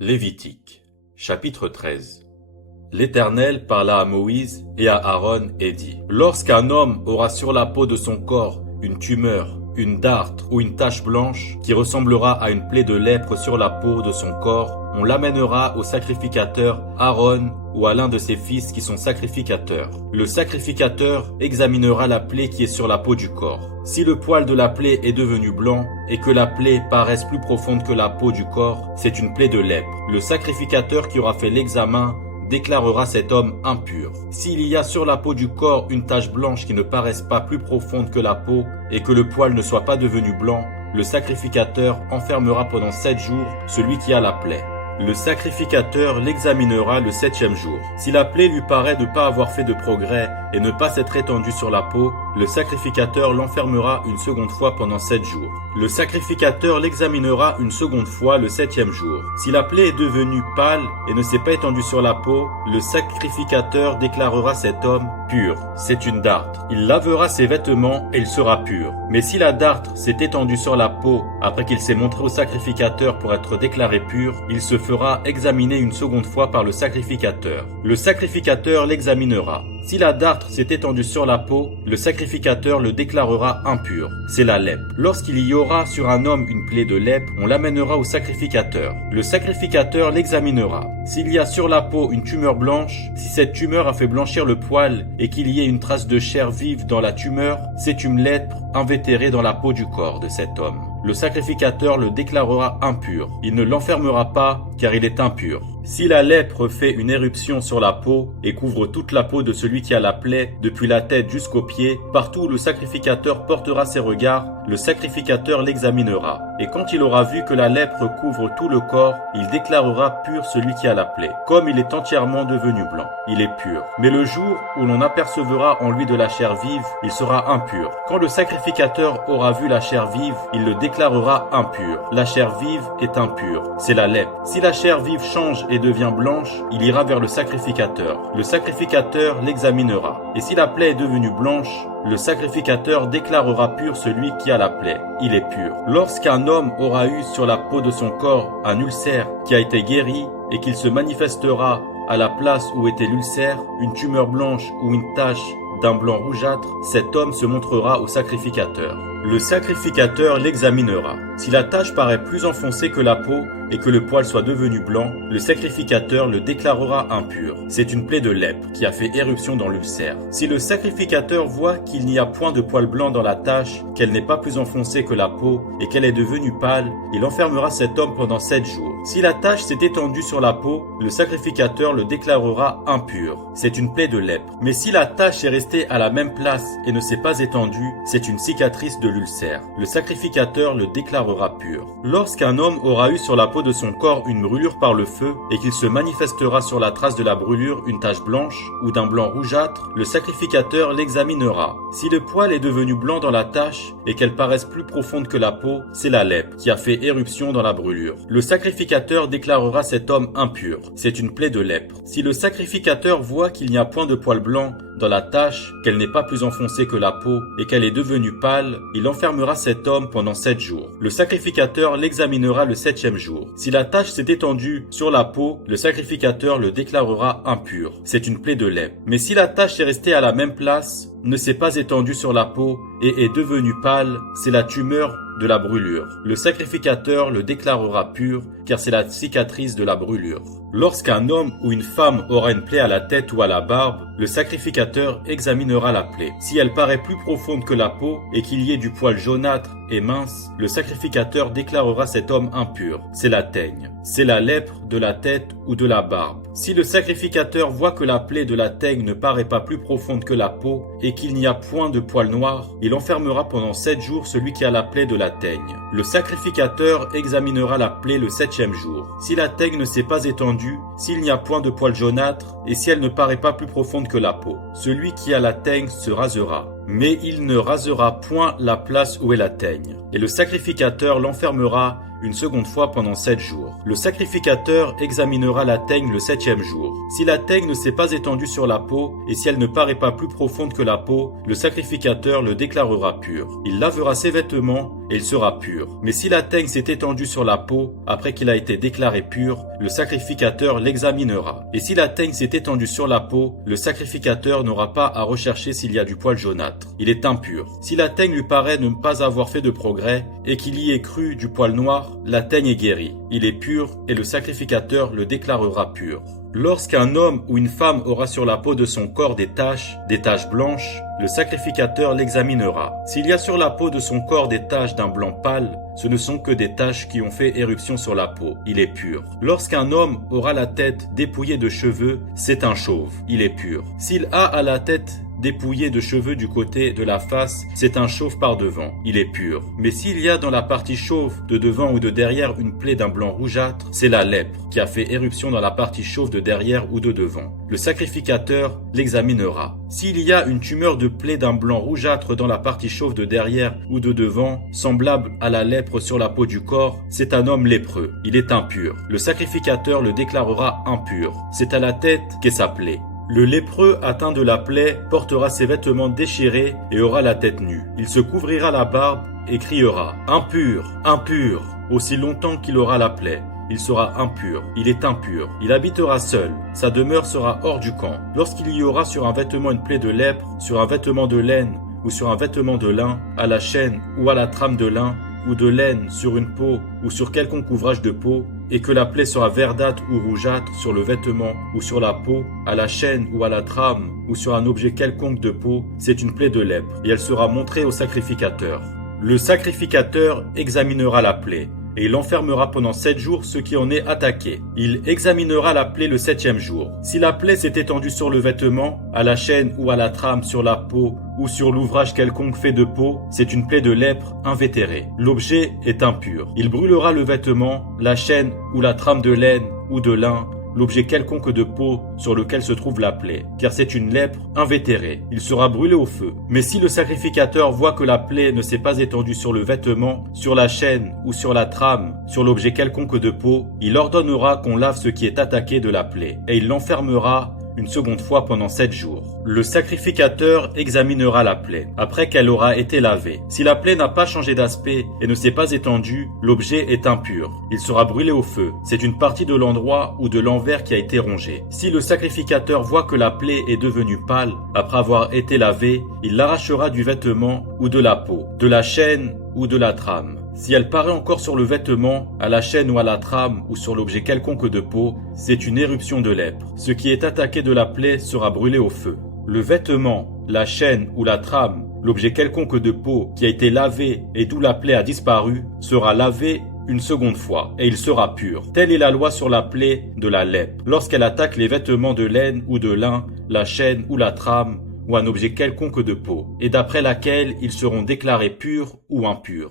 Lévitique, chapitre 13. L'Éternel parla à Moïse et à Aaron et dit: Lorsqu'un homme aura sur la peau de son corps une tumeur, une dartre ou une tache blanche qui ressemblera à une plaie de lèpre sur la peau de son corps, on l'amènera au sacrificateur Aaron ou à l'un de ses fils qui sont sacrificateurs. Le sacrificateur examinera la plaie qui est sur la peau du corps. Si le poil de la plaie est devenu blanc et que la plaie paraisse plus profonde que la peau du corps, c'est une plaie de lèpre. Le sacrificateur qui aura fait l'examen déclarera cet homme impur. S'il y a sur la peau du corps une tache blanche qui ne paraisse pas plus profonde que la peau et que le poil ne soit pas devenu blanc, le sacrificateur enfermera pendant 7 jours celui qui a la plaie. Le sacrificateur l'examinera le 7e jour. Si la plaie lui paraît ne pas avoir fait de progrès et ne pas s'être étendue sur la peau, le sacrificateur l'enfermera une seconde fois pendant 7 jours. Le sacrificateur l'examinera une seconde fois le 7e jour. Si la plaie est devenue pâle et ne s'est pas étendue sur la peau, le sacrificateur déclarera cet homme pur. C'est une dartre. Il lavera ses vêtements et il sera pur. Mais si la dartre s'est étendue sur la peau après qu'il s'est montré au sacrificateur pour être déclaré pur, il se fera examiner une seconde fois par le sacrificateur. Le sacrificateur l'examinera. Si la dartre s'est étendue sur la peau, le sacrificateur le déclarera impur. C'est la lèpre. Lorsqu'il y aura sur un homme une plaie de lèpre, on l'amènera au sacrificateur. Le sacrificateur l'examinera. S'il y a sur la peau une tumeur blanche, si cette tumeur a fait blanchir le poil et qu'il y ait une trace de chair vive dans la tumeur, c'est une lèpre invétérée dans la peau du corps de cet homme. Le sacrificateur le déclarera impur. Il ne l'enfermera pas car il est impur. Si la lèpre fait une éruption sur la peau et couvre toute la peau de celui qui a la plaie, depuis la tête jusqu'aux pieds, partout où le sacrificateur portera ses regards, le sacrificateur l'examinera. Et quand il aura vu que la lèpre couvre tout le corps, il déclarera pur celui qui a la plaie. Comme il est entièrement devenu blanc, il est pur. Mais le jour où l'on apercevra en lui de la chair vive, il sera impur. Quand le sacrificateur aura vu la chair vive, il le déclarera impur. La chair vive est impure, c'est la lèpre. Si la chair vive change et devient blanche, il ira vers le sacrificateur. Le sacrificateur l'examinera. Et si la plaie est devenue blanche, le sacrificateur déclarera pur celui qui a la plaie. Il est pur. Lorsqu'un homme aura eu sur la peau de son corps un ulcère qui a été guéri et qu'il se manifestera à la place où était l'ulcère, une tumeur blanche ou une tache d'un blanc rougeâtre, cet homme se montrera au sacrificateur. Le sacrificateur l'examinera. Si la tache paraît plus enfoncée que la peau et que le poil soit devenu blanc, le sacrificateur le déclarera impur. C'est une plaie de lèpre qui a fait éruption dans l'ulcère. Si le sacrificateur voit qu'il n'y a point de poil blanc dans la tache, qu'elle n'est pas plus enfoncée que la peau et qu'elle est devenue pâle, il enfermera cet homme pendant 7 jours. Si la tache s'est étendue sur la peau, le sacrificateur le déclarera impur. C'est une plaie de lèpre. Mais si la tache est restée à la même place et ne s'est pas étendue, c'est une cicatrice de l'ulcère. Le sacrificateur le déclarera pur. Lorsqu'un homme aura eu sur la peau de son corps une brûlure par le feu et qu'il se manifestera sur la trace de la brûlure une tache blanche ou d'un blanc rougeâtre, le sacrificateur l'examinera. Si le poil est devenu blanc dans la tache et qu'elle paraisse plus profonde que la peau, c'est la lèpre qui a fait éruption dans la brûlure. Le sacrificateur déclarera cet homme impur. C'est une plaie de lèpre. Si le sacrificateur voit qu'il n'y a point de poil blanc dans la tache, qu'elle n'est pas plus enfoncée que la peau et qu'elle est devenue pâle, il enfermera cet homme pendant 7 jours. Le sacrificateur l'examinera le 7e jour. Si la tache s'est étendue sur la peau, le sacrificateur le déclarera impur. C'est une plaie de lèpre. Mais si la tache est restée à la même place, ne s'est pas étendue sur la peau et est devenue pâle, c'est la tumeur de la brûlure. Le sacrificateur le déclarera pur, car c'est la cicatrice de la brûlure. Lorsqu'un homme ou une femme aura une plaie à la tête ou à la barbe, le sacrificateur examinera la plaie. Si elle paraît plus profonde que la peau et qu'il y ait du poil jaunâtre et mince, le sacrificateur déclarera cet homme impur. C'est la teigne. C'est la lèpre de la tête ou de la barbe. Si le sacrificateur voit que la plaie de la teigne ne paraît pas plus profonde que la peau et qu'il n'y a point de poil noir, il enfermera pendant 7 jours celui qui a la plaie de la teigne. Le sacrificateur examinera la plaie le 7e jour. Si la teigne ne s'est pas étendue, s'il n'y a point de poil jaunâtre et si elle ne paraît pas plus profonde que la peau, celui qui a la teigne se rasera. Mais il ne rasera point la place où est la teigne. Et le sacrificateur l'enfermera une seconde fois pendant 7 jours. Le sacrificateur examinera la teigne le 7e jour. Si la teigne ne s'est pas étendue sur la peau et si elle ne paraît pas plus profonde que la peau, le sacrificateur le déclarera pur. Il lavera ses vêtements et il sera pur. Mais si la teigne s'est étendue sur la peau après qu'il a été déclaré pur, le sacrificateur l'examinera. Et si la teigne s'est étendue sur la peau, le sacrificateur n'aura pas à rechercher s'il y a du poil jaunâtre. Il est impur. Si la teigne lui paraît ne pas avoir fait de progrès et qu'il y ait cru du poil noir, la teigne est guérie. Il est pur et le sacrificateur le déclarera pur. Lorsqu'un homme ou une femme aura sur la peau de son corps des taches blanches, le sacrificateur l'examinera. S'il y a sur la peau de son corps des taches d'un blanc pâle, ce ne sont que des taches qui ont fait éruption sur la peau. Il est pur. Lorsqu'un homme aura la tête dépouillée de cheveux, c'est un chauve. Il est pur. S'il a à la tête dépouillé de cheveux du côté de la face, c'est un chauve par devant. Il est pur. Mais s'il y a dans la partie chauve de devant ou de derrière une plaie d'un blanc rougeâtre, c'est la lèpre qui a fait éruption dans la partie chauve de derrière ou de devant. Le sacrificateur l'examinera. S'il y a une tumeur de plaie d'un blanc rougeâtre dans la partie chauve de derrière ou de devant, semblable à la lèpre sur la peau du corps, c'est un homme lépreux. Il est impur. Le sacrificateur le déclarera impur. C'est à la tête qu'est sa plaie. Le lépreux atteint de la plaie portera ses vêtements déchirés et aura la tête nue. Il se couvrira la barbe et criera « Impur, impur !» aussi longtemps qu'il aura la plaie. Il sera impur, il est impur, il habitera seul, sa demeure sera hors du camp. Lorsqu'il y aura sur un vêtement une plaie de lèpre, sur un vêtement de laine ou sur un vêtement de lin, à la chaîne ou à la trame de lin, ou de laine sur une peau ou sur quelconque ouvrage de peau, et que la plaie sera verdâtre ou rougeâtre sur le vêtement ou sur la peau, à la chaîne ou à la trame ou sur un objet quelconque de peau, c'est une plaie de lèpre, et elle sera montrée au sacrificateur. Le sacrificateur examinera la plaie, et il enfermera pendant 7 jours ce qui en est attaqué. Il examinera la plaie le 7e jour. Si la plaie s'est étendue sur le vêtement, à la chaîne ou à la trame, sur la peau ou sur l'ouvrage quelconque fait de peau, c'est une plaie de lèpre invétérée. L'objet est impur. Il brûlera le vêtement, la chaîne ou la trame de laine ou de lin, l'objet quelconque de peau sur lequel se trouve la plaie, car c'est une lèpre invétérée. Il sera brûlé au feu. Mais si le sacrificateur voit que la plaie ne s'est pas étendue sur le vêtement, sur la chaîne ou sur la trame, sur l'objet quelconque de peau, il ordonnera qu'on lave ce qui est attaqué de la plaie, et il l'enfermera une seconde fois pendant 7 jours. Le sacrificateur examinera la plaie, après qu'elle aura été lavée. Si la plaie n'a pas changé d'aspect et ne s'est pas étendue, l'objet est impur. Il sera brûlé au feu. C'est une partie de l'endroit ou de l'envers qui a été rongée. Si le sacrificateur voit que la plaie est devenue pâle, après avoir été lavée, il l'arrachera du vêtement ou de la peau, de la chaîne ou de la trame. Si elle paraît encore sur le vêtement, à la chaîne ou à la trame ou sur l'objet quelconque de peau, c'est une éruption de lèpre. Ce qui est attaqué de la plaie sera brûlé au feu. Le vêtement, la chaîne ou la trame, l'objet quelconque de peau qui a été lavé et d'où la plaie a disparu, sera lavé une seconde fois, et il sera pur. Telle est la loi sur la plaie de la lèpre. Lorsqu'elle attaque les vêtements de laine ou de lin, la chaîne ou la trame, ou un objet quelconque de peau, et d'après laquelle ils seront déclarés purs ou impurs.